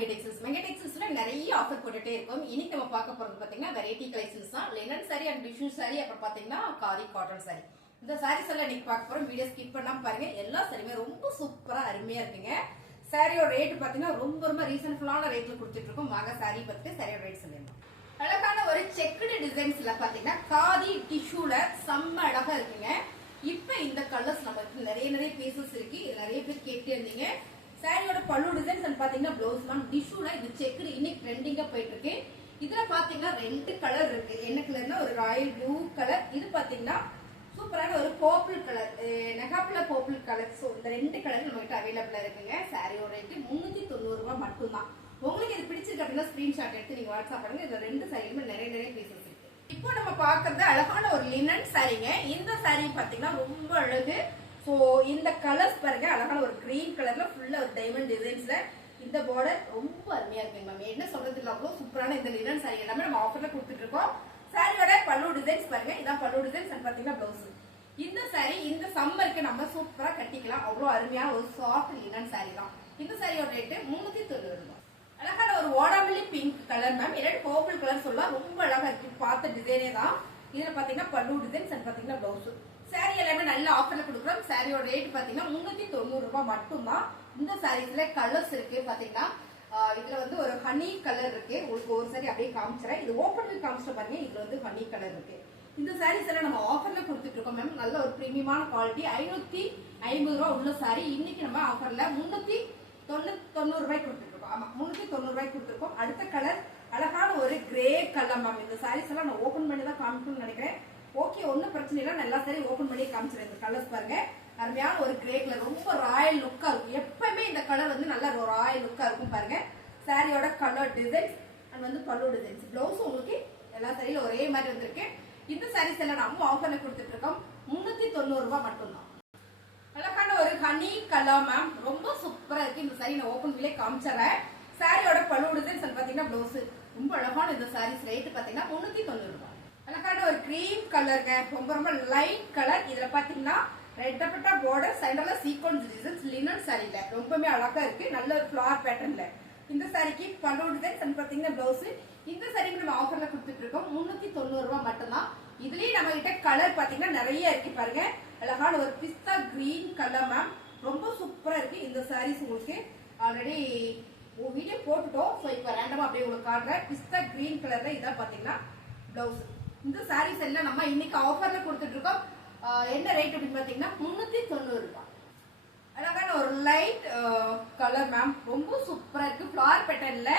Mega டெக்ஸ்டைல்ஸ்ல நிறைய offer போட்டுட்டே இருக்கும். இன்னைக்கு நம்ம பார்க்க போறது பாத்தீங்கன்னா வெரைட்டி கலெக்ஷன்ஸ் தான். Linen sorry and tissue sorry, அப்புறம் பாத்தீங்கன்னா காதி காட்டன் சாரி. இந்த சாரீஸ் எல்லாம் இன்னைக்கு பார்க்க போறோம். வீடியோ ஸ்கிப் பண்ணாம பாருங்க. எல்லா சாரியுமே ரொம்ப சூப்பரா அருமையா இருக்குங்க. சாரியோட ரேட் பாத்தீங்கன்னா ரொம்ப ரீசனபிளான ரேட்ல கொடுத்துட்டு இருக்கோம். வாங்க சாரி பத்தி சாரியோட ரேட் சொல்லிடலாம். அழகான ஒரு செக்குடு டிசைன்ஸ்ல பாத்தீங்கன்னா காதி டிஷ்யூல செம்ம அழகா இருக்குங்க. இப்ப இந்த கலர்ஸ் நம்ம நிறைய பீசஸ் இருக்கு. நிறைய பேர் கேட்டே இருந்தீங்க. சாரியோட பல்லு டிசைன்ஸ் பாத்தீங்கன்னா ப்ளவுஸ் மேம் டிஷ்யூல இது செக்குடு இன்னைக்கு ட்ரெண்டிங்கா போயிட்டு இருக்கு. இதுல பாத்தீங்கன்னா ரெண்டு கலர் இருக்கு. என்ன கலர்னா ஒரு ராயல் ப்ளூ கலர், இது பாத்தீங்கன்னா சூப்பரான ஒரு பர்பிள் கலர், நெகாப்ல பர்பிள் கலர். ஸோ இந்த ரெண்டு கலர் நம்ம கிட்ட அவைலபிளா இருக்குங்க. சாரியோட ரேட் 390 ரூபாய் மட்டும்தான். உங்களுக்கு இது பிடிச்சிருக்கு அப்படின்னா ஸ்கிரீன்ஷாட் எடுத்து நீங்க வாட்ஸ்அப் பண்ணுங்க. இந்த ரெண்டு சாரியுமே நிறைய பீசஸ் இருக்கு. இப்போ நம்ம பாக்குறது அழகான ஒரு லினன் சாரிங்க. இந்த சாரி பாத்தீங்கன்னா ரொம்ப அழகு. சோ இந்த கலர்ஸ் பாருங்க, அழகான ஒரு கிரீன் கலர்ல ஃபுல்லா ஒரு டைமண்ட் டிசைன்ஸ்ல இந்த பார்டர் ரொம்ப அருமையா இருக்கு மேம். என்ன சொல்றது இல்ல, அவ்வளவு சூப்பரான இந்த லினன் சாரி எல்லாமே நம்ம ஆஃபர்ல கொடுத்துட்டு இருக்கோம். சாரியோட பல்லு டிசைன்ஸ் பாருங்க, இதான் பல்லு டிசைன்ஸ் அண்ட் பாத்தீங்கன்னா பிளவுஸ். இந்த சாரி இந்த சம்மருக்கு நம்ம சூப்பரா கட்டிக்கலாம். அவ்வளவு அருமையான ஒரு சாஃப்ட் லினன் சாரி தான். இந்த சாரியோட ரேட் 390 ரூபாய். அழகான ஒரு வாடாமல்லி பிங்க் கலர் மேம், இல்லாட்டி பர்பிள் கலர் சொல்லலாம். ரொம்ப அழகா இருக்கு. பார்த்த டிசைனே தான். இதுல பாத்தீங்கன்னா பல்லு டிசைன்ஸ் அண்ட் பாத்தீங்கன்னா பிளவுஸ். சாரி எல்லாமே நல்ல ஆஃபர்ல கொடுக்குறோம். சாரியோட ரேட் பாத்தீங்கன்னா 390 ரூபாய் மட்டும்தான். இந்த சாரீஸ்ல கலர்ஸ் இருக்கு பாத்தீங்கன்னா. இதுல வந்து ஒரு ஹனி கலர் இருக்கு. உங்களுக்கு ஒரு சாரி அப்படியே காமிச்சிடறேன். இது ஓப்பன் வித் காமிச்சிட்டு பாருங்க. இதுல வந்து ஹனி கலர் இருக்கு. இந்த சாரீஸ் எல்லாம் நம்ம ஆஃபர்ல கொடுத்துட்டு இருக்கோம் மேம். நல்ல ஒரு பிரீமியமான குவாலிட்டி. 550 ரூபாய் உள்ள சாரி இன்னைக்கு நம்ம ஆஃபர்ல 390 ரூபாய் கொடுத்துட்டு இருக்கோம். ஆமா, 390 ரூபாய் கொடுத்துருக்கோம். அடுத்த கலர் அழகான ஒரு கிரே கலர் மேம். இந்த சாரீஸ் எல்லாம் நான் ஓபன் பண்ணி தான் காமிக்கணும்னு நினைக்கிறேன். ஓகே, ஒன்னும் பிரச்சனை இல்லை. நல்லா சரி ஓபன் பண்ணி காமிச்சிருக்கேன். இந்த கலர்ஸ் பாருங்க, அருமையான ஒரு கிரே கலர், ரொம்ப ராயல் லுக்கா இருக்கும். எப்பவுமே இந்த கலர் வந்து நல்ல ராயல் லுக்கா இருக்கும் பாருங்க. சாரியோட கலர் டிசைன்ஸ் அண்ட் வந்து பல்லு டிசைன்ஸ், பிளவுஸ் உங்களுக்கு எல்லா சாரியில ஒரே மாதிரி வந்திருக்கு. இந்த சாரீஸ் எல்லாம் நம்ம ஆஃபர்ல கொடுத்துட்டு இருக்கோம். 390 ரூபாய் மட்டும்தான். அழகான ஒரு ஹனி கலர் மேம், ரொம்ப சூப்பரா இருக்கு. இந்த சாரி நான் ஓபன் பண்ணி காமிச்சிடறேன். சாரியோட பல்லு டிசைன்ஸ் பாத்தீங்கன்னா பிளவுஸ். ரொம்ப அழகான இந்த சாரீஸ் ரேட் பாத்தீங்கன்னா 390 ரூபாய். அழகான ஒரு கிரீம் கலருங்க, ரொம்ப லைட் கலர். இதுல பாத்தீங்கன்னா ரெட்டப்பட்ட பார்டர், சென்டர்ல சீக்வென்ஸ் டிசைன்ஸ், லினன் சாரில ரொம்பவே அழகா இருக்கு. நல்ல ஃபிளவர் பேட்டர்ன்ல இந்த சாரிக்கு பல்லு டிசைன்ஸ் பாத்தீங்கன்னா பிளவுஸ். இந்த சாரிக்கு நம்ம ஆஃபர்ல கொடுத்துட்டு இருக்கோம். 390 ரூபாய் மட்டும்தான். இதுலயே நம்ம கிட்ட கலர் பாத்தீங்கன்னா நிறைய இருக்கு பாருங்க. அழகான ஒரு பிஸ்தா கிரீன் கலர் மேம், ரொம்ப சூப்பரா இருக்கு. இந்த சாரீஸ் உங்களுக்கு ஆல்ரெடி வீடியோ போட்டுட்டோம். ஸோ இப்போ ரேண்டமா அப்படியே உங்களுக்கு காட்டுறேன். பிஸ்தா கிரீன் கலர்ல இதான் பாத்தீங்கன்னா பிளவுஸ். இந்த சாரீஸ் எல்லாம் நம்ம இன்னைக்கு ஆஃபர்ல கொடுத்துட்டு இருக்கோம். என்ன ரேட் அப்படின்னு பாத்தீங்கன்னா 390 ரூபாய். அழகான ஒரு லைட் கலர் மேம், ரொம்ப சூப்பரா இருக்கு. ஃபிளவர் பேட்டர்ன்ல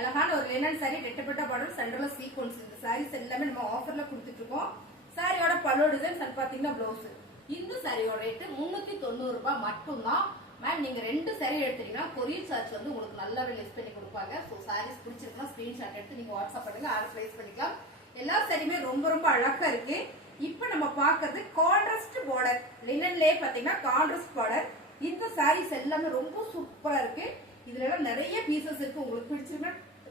அழகான ஒரு லினன் சாரி, ரெட்டப்பட்ட பார்டர், சென்டர்ல சீக்வென்ஸ். இந்த சாரீஸ் எல்லாமே நம்ம ஆஃபர்ல கொடுத்துட்டு இருக்கோம். சாரியோட பல்லு டிசைன்ஸ் பாத்தீங்கன்னா பிளவுஸ். இந்த சாரியோட ரேட் 390 ரூபாய் மட்டும்தான் மேம். நீங்க ரெண்டு சாரி எடுத்தீங்கன்னா கொரியர் சார்ஜ் வந்து உங்களுக்கு நல்லாவே லெஸ் பண்ணி கொடுப்பாங்க. ஸோ சாரீஸ் பிடிச்சிருந்தா ஸ்கிரீன்ஷாட் எடுத்து நீங்க வாட்ஸ்அப் பண்ணுங்க, ஆர்டர் பிளேஸ் பண்ணிக்கலாம். எல்லா சாரியுமே ரொம்ப அழகா இருக்கு. இப்ப நம்ம பாக்குறது கான்ட்ராஸ்ட் பார்டர், லினன்லயே பாத்தீங்கன்னா கான்ட்ராஸ்ட் பார்டர். இந்த சாரீஸ் எல்லாமே ரொம்ப சூப்பரா இருக்கு. இதுல எல்லாம் நிறைய பீசஸ் இருக்கு. உங்களுக்கு பிடிச்சிருந்தா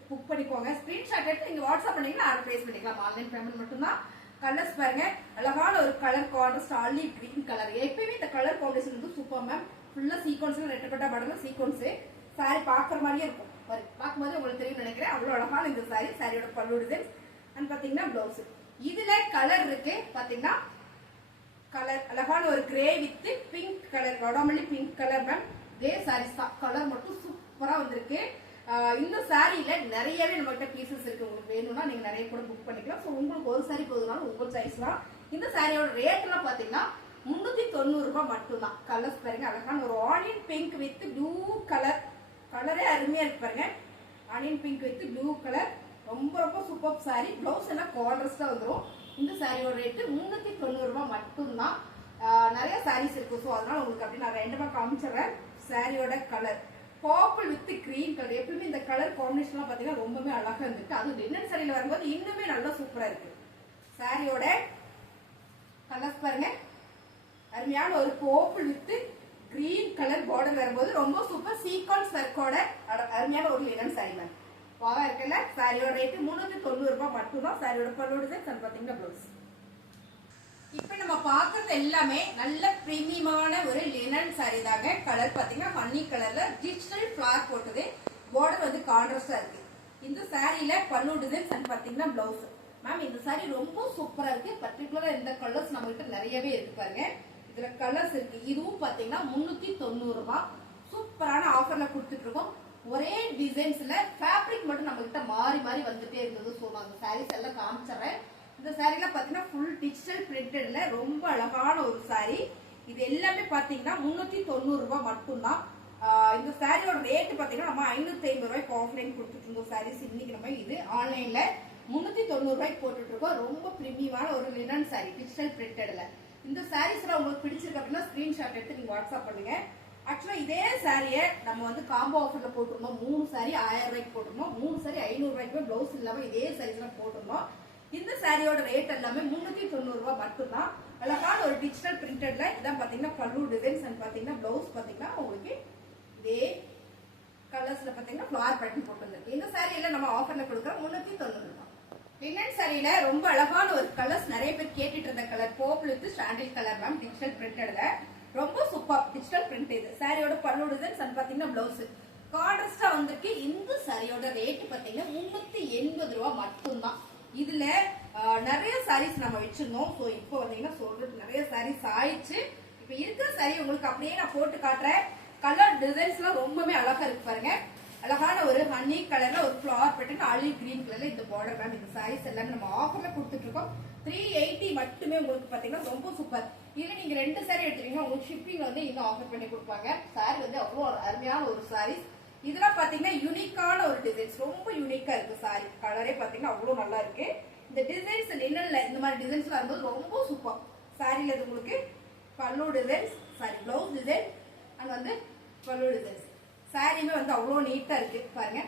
புக் பண்ணிக்கோங்க. ஸ்கிரீன்ஷாட் எடுத்து நீங்க வாட்ஸ்அப் பண்ணீங்கன்னா ஆர்டர் பிளேஸ் பண்ணிக்கலாம். ஆன்லைன் பேமெண்ட் மட்டும்தான். கலர்ஸ் பாருங்க, அழகான ஒரு colour contrast olive green colour. எப்பயுமே இந்த கலர் காம்பினேஷன் வந்து சூப்பர் மேம். ஃபுல்லா சீக்வன்ஸ்ல ரெட்டப்பட்ட பார்டர்ல சீக்வன்ஸ். சாரி பாக்குற மாதிரியே இருக்கும். பார்க்கும்போது உங்களுக்கு தெரியும் நினைக்கிறேன். அவ்வளவு அழகான இந்த சாரி. சாரியோட பல்லு டிசைன்ஸ் அண்ட் பாத்தீங்கன்னா பிளவுஸ். இதுல கலர் இருக்கு பாத்தீங்கன்னா. கலர் அழகான ஒரு கிரே வித் பிங்க் கலர், வடாமல்லி பிங்க் கலர் மேம். இதே சாரீஸ் தான், கலர் மட்டும் சூப்பரா வந்திருக்கு. இந்த சாரியில நிறையவே நம்ம கிட்ட பீசஸ் இருக்கு. உங்களுக்கு வேணும்னா நீங்க நிறைய கூட புக் பண்ணிக்கலாம். ஸோ உங்களுக்கு ஒரு சாரி போதுனாலும் உங்கள் சாய்ஸ் தான். இந்த சாரியோட ரேட் எல்லாம் பாத்தீங்கன்னா 390 ரூபாய் மட்டும்தான். கலர்ஸ் பாருங்க, அழகான ஒரு onion pink with blue colour. கலரே அருமையா இருக்கு பாருங்க. Onion pink with blue colour, ரொம்ப சூப்பர் சாரி. பிளவுஸ் எல்லாம் கான்ட்ராஸ்டா வந்துடும். இந்த சாரியோட ரேட் 390 ரூபாய் மட்டும்தான். நிறைய சாரீஸ் இருக்கு. ஸோ அதனால உங்களுக்கு அப்படி நான் ரெண்டுமா காமிச்சிடுறேன். சாரியோட colour purple with green colour. எப்பவுமே இந்த கலர் காம்பினேஷன் பாத்தீங்கன்னா ரொம்பவே அழகா இருந்திருக்கு. அது லினன் சாரியில வரும்போது இன்னுமே நல்லா சூப்பரா இருக்கு. சாரியோட கலர்ஸ் பாருங்க, அருமையான ஒரு purple with green colour border வரும்போது ரொம்ப சூப்பர் சீக்வன்ஸ் ஒர்க்கோட அருமையான ஒரு லினன் சாரி மேம். பாவா இருக்குல்ல. சாரியோட ரேட் 390 ரூபாய் மட்டும்தான். சாரியோட பல்லு டிசைன் பாத்தீங்கன்னா பிளவுஸ். இப்ப நம்ம பாக்குறது எல்லாமே நல்ல பிரீமியமான ஒரு லினன் சாரி தாங்க. கலர் பாத்தீங்கன்னா ஹனி கலர்ல டிஜிட்டல் ஃபிளார் போட்டது. பார்டர் வந்து கான்ட்ராஸ்டா இருக்கு. இந்த சாரியில பல்லு டிசைன்ஸ் அண்ட் பாத்தீங்கன்னா பிளவுஸ். மேம் இந்த சாரி ரொம்ப சூப்பரா இருக்கு. பர்டிகுலரா இந்த கலர்ஸ் நம்ம கிட்ட நிறையவே இருக்கு பாருங்க. இதுல கலர்ஸ் இருக்கு. இதுவும் பாத்தீங்கன்னா 390 ரூபாய். சூப்பரான ஆஃபர்ல கொடுத்துட்டு இருக்கோம். ஒரே டிசைன்ஸ்ல ஃபேப்ரிக் மட்டும் நம்ம கிட்ட மாறி மாறி வந்துட்டே இருந்தது. ஸோ நான் அந்த சாரீஸ் எல்லாம் காமிச்சிடுறேன். இந்த சாரீல பாத்தீங்கன்னா ஃபுல் டிஜிட்டல் பிரிண்டட்ல ரொம்ப அழகான ஒரு சாரி. இது எல்லாமே பாத்தீங்கன்னா 390 ரூபாய் மட்டும்தான். இந்த சாரியோட ரேட் பாத்தீங்கன்னா நம்ம 550 ரூபாய்க்கு ஆஃப்லைன் கொடுத்துட்டு இருந்தோம் சாரீஸ். இன்னைக்கு நம்ம இது ஆன்லைன்ல 390 ரூபாய்க்கு போட்டுட்டு இருக்கோம். ரொம்ப பிரீமியமான ஒரு லினன் சாரி டிஜிட்டல் பிரிண்டட்ல. இந்த சாரீஸ் எல்லாம் உங்களுக்கு பிடிச்சிருக்கு அப்படின்னா ஸ்கிரீன்ஷாட் எடுத்து நீங்க வாட்ஸ்அப் பண்ணுங்க. ஆக்சுவலா இதே சாரியை நம்ம வந்து காம்போ ஆஃபர்ல போட்டிருந்தோம். 3 சாரி 1000 ரூபாய்க்கு போட்டிருந்தோம். 3 சாரி 500 ரூபாய்க்கு பிளவுஸ் இல்லாம இதே சாரீஸ் எல்லாம் போட்டிருந்தோம். இந்த சாரியோட ரேட் எல்லாமே 390 ரூபாய் மட்டும்தான். அழகான ஒரு டிஜிட்டல் பிரிண்டட்ல இதான் பாத்தீங்கன்னா பல்லு டிசைன்ஸ் அண்ட் பாத்தீங்கன்னா பிளவுஸ் பாத்தீங்கன்னா உங்களுக்கு இதே கலர்ஸ்ல பாத்தீங்கன்னா ஃபிளவர் பேட்டர்ன் போட்டுருக்கு. இந்த சாரியில நம்ம ஆஃபர்ல கொடுக்குறோம் 390 ரூபாய். லினன் சாரியில ரொம்ப அழகான ஒரு கலர்ஸ் நிறைய பேர் கேட்டுட்டு இருந்த colour purple with sandal colour ma'am digital பிரிண்டட்ல ரொம்ப சூப்பர் டிஜிட்டல் பிரிண்ட். இது சாரியோட பல்லு டிசைன்ஸ் அண்ட் பாத்தீங்கன்னா பிளவுஸ் கான்ட்ராஸ்டா வந்திருக்கு. இந்த சாரியோட ரேட் பாத்தீங்கன்னா 380 ரூபாய் மட்டும்தான். இதுல நிறைய சாரீஸ் நம்ம வச்சிருந்தோம். ஸோ இப்போ வந்தீங்கன்னா சொல்றது நிறைய சாரீஸ் ஆயிடுச்சு. இப்போ இருக்கிற சாரி உங்களுக்கு அப்படியே நான் போட்டு காட்டுறேன். கலர் டிசைன்ஸ் எல்லாம் ரொம்பவே அழகா இருக்கு பாருங்க. அழகான ஒரு ஹனி கலர்ல ஒரு ஃபிளவர் பேட்டர்ன் ஆலிவ் கிரீன் கலர்ல இந்த பார்டர் மேம். இந்த சாரீஸ் எல்லாமே நம்ம ஆஃபர்ல கொடுத்துட்டு இருக்கோம். 380 மட்டுமே உங்களுக்கு பாத்தீங்கன்னா ரொம்ப சூப்பர். இதுல நீங்க 2 சாரி எடுத்துட்டீங்கன்னா உங்களுக்கு ஷிப்பிங் வந்து இன்னும் ஆஃபர் பண்ணி கொடுப்பாங்க. சாரி வந்து அவ்வளவு அருமையான ஒரு சாரீஸ். இதெல்லாம் பாத்தீங்கன்னா யூனிக்கான ஒரு டிசைன்ஸ் ரொம்ப யூனிக்கா இருக்கு. சாரி கலரே பாத்தீங்கன்னா அவ்வளவு நல்லா இருக்கு. இந்த டிசைன்ஸ் லினன்ல இந்த மாதிரி டிசைன்ஸ்ல வரும்போது ரொம்ப சூப்பர். சாரில இது உங்களுக்கு பல்லு designs sorry blouse design and வந்து பல்லு டிசைன்ஸ். சாரியுமே வந்து அவ்வளவு நீட்டா இருக்கு பாருங்க.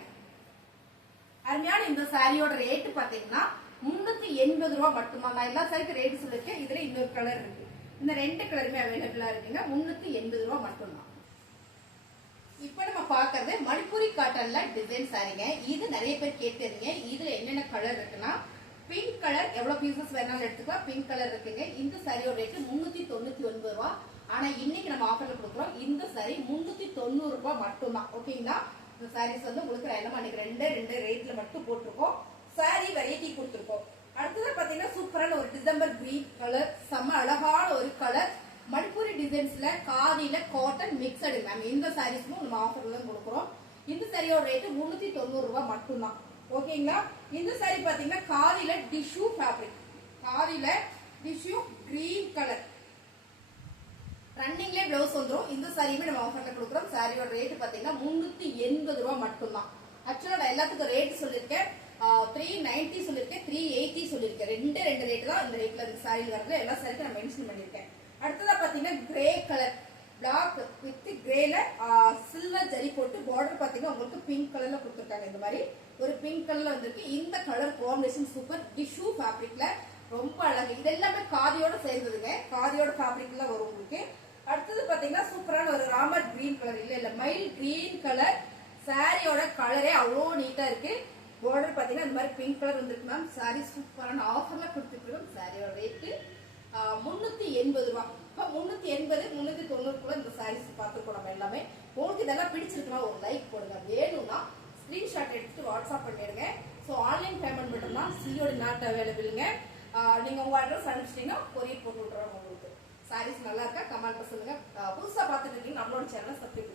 அருமையான இந்த சாரியோட ரேட் பாத்தீங்கன்னா 380 ரூபாய் மட்டும்தான். நான் எல்லா சாரிக்கும் ரேட் சொல்லிருக்கேன். இதுல இன்னொரு கலர் இருக்கு. இந்த 2 கலருமே அவைலபிளா இருக்குங்க. 380 ரூபாய் மட்டும்தான். இப்ப நம்ம பாக்குறது மணிப்பூரி காட்டன்ல டிசைன் சாரிங்க. இது நிறைய பேர் கேட்டிருந்தீங்க. இதுல என்னென்ன கலர் இருக்குன்னா பிங்க் கலர் எவ்வளவு பீசஸ் வேணாலும் எடுத்துக்கலாம். பிங்க் கலர் இருக்குங்க. இந்த சாரியோட ரேட் 399 ரூபாய். ஆனா இன்னைக்கு நம்ம ஆஃபர்ல கொடுக்குறோம். இந்த சாரி 390 ரூபாய் மட்டும்தான். ஓகேங்களா? இந்த சாரீஸ் வந்து உங்களுக்கு என்னமா ரெண்டு ரேட்ல மட்டும் போட்டிருக்கோம். சாரி வெரைட்டி கொடுத்துருக்கோம். அடுத்தது பாத்தீங்கன்னா சூப்பரான ஒரு டிசம்பர் கிரீன் கலர் செம்ம அழகான ஒரு கலர் மணிப்பூரி டிசைன்ஸ்ல காதில காட்டன் மிக்சடு மேம். இந்த சாரீஸ்க்கும் நம்ம ஆஃபர்ல தான் கொடுக்குறோம். இந்த சாரியோட ரேட் 390 ரூபாய் மட்டும்தான். ஓகேங்களா? இந்த சாரி பாத்தீங்கன்னா காதில டிஷ்யூ ஃபேப்ரிக் காதில டிஷ்யூ கிரீன் கலர் ரன்னிங்லேயே பிளவுஸ் வந்துடும். இந்த சாரியுமே நம்ம ஆஃபர்ல கொடுக்குறோம். சாரியோட ரேட் பாத்தீங்கன்னா 380 ரூபாய் மட்டும்தான். ஆக்சுவலா நான் எல்லாத்துக்கும் ரேட் சொல்லியிருக்கேன். 390 சொல்லியிருக்கேன், 380 சொல்லியிருக்கேன். ரெண்டு ரேட் தான் இந்த ரேட்ல இந்த சாரியில் வரது. எல்லா சாரிக்கும் நான் மென்ஷன் பண்ணியிருக்கேன். அடுத்ததா பாத்தீங்கன்னா கிரே கலர் பிளாக் வித் கிரேல சில்வர் ஜரி போட்டு பார்டர் பாத்தீங்கன்னா உங்களுக்கு பிங்க் கலர்ல கொடுத்துருக்காங்க. இந்த மாதிரி ஒரு பிங்க் கலர்ல வந்திருக்கு. இந்த கலர் காம்பினேஷன் சூப்பர். டிஷ்யூ ஃபேப்ரிக்ல ரொம்ப அழகு. இது எல்லாமே காதியோட சேர்ந்ததுங்க. காதியோட ஃபேப்ரிக்ல வரும் உங்களுக்கு. அடுத்தது பாத்தீங்கன்னா சூப்பரான ஒரு ராமர் கிரீன் கலர் இல்ல மயில் கிரீன் கலர். சாரியோட கலரே அவ்வளோ நீட்டா இருக்கு. பார்டர் பாத்தீங்கன்னா இந்த மாதிரி பிங்க் கலர் வந்துருக்கு மேம். சாரி சூப்பரான ஆஃபர்ல கொடுத்துட்டு இருக்கோம். சாரியோட ரேட்டு 380 ரூபாய். இப்போ 380 390 இந்த சாரீஸ் பார்த்துருக்கோம் நம்ம எல்லாமே. உங்களுக்கு இதெல்லாம் பிடிச்சிருக்குன்னா ஒரு லைக் போடுங்க. வேணும்னா ஸ்கிரீன்ஷாட் எடுத்துட்டு வாட்ஸ்அப் பண்ணிடுங்க. ஸோ ஆன்லைன் பேமெண்ட் மட்டும்தான். சிஓடி நாட் அவைலபிளுங்க. நீங்க உங்க அட்ரஸ் அனுப்பிச்சிட்டீங்கன்னா கொரியர் போட்டு விட்டுறோம் உங்களுக்கு. சாரீஸ் நல்லா இருக்கா கமெண்ட் சொல்லுங்க. புதுசா பார்த்துட்டு இருக்கீங்க நம்மளோட சேனலை சப்ஸ்கிரைப்